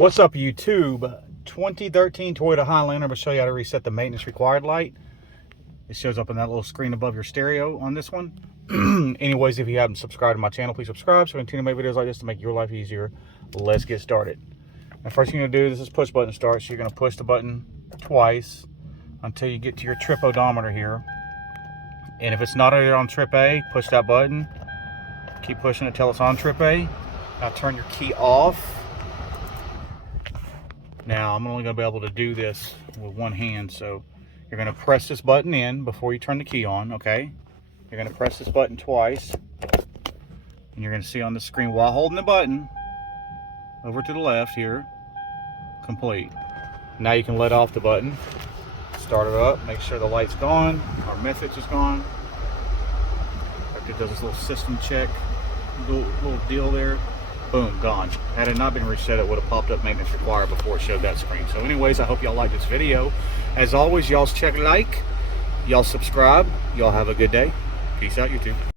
What's up, YouTube? 2013 Toyota Highlander. I'm going to show you how to reset the maintenance required light. It shows up in that little screen above your stereo on this one. Anyways, if you haven't subscribed to my channel, please subscribe so I continue to make videos like this to make your life easier. Let's get started. The first thing you're going to do, this is push button start. So you're going to push the button twice until you get to your trip odometer here. And if it's not on trip A, push that button. Keep pushing it till it's on trip A. Now turn your key off. Now, I'm only going to be able to do this with one hand, so you're going to press this button in before you turn the key on, okay? You're going to press this button twice, and you're going to see on the screen while holding the button, over to the left here, complete. Now you can let off the button, start it up, make sure the light's gone, our message is gone. After it does this little system check, little deal there. Boom, gone. Had it not been reset, it would have popped up maintenance required before it showed that screen. So anyways, I hope y'all like this video. As always, y'all check like, y'all subscribe, y'all have a good day. Peace out, YouTube.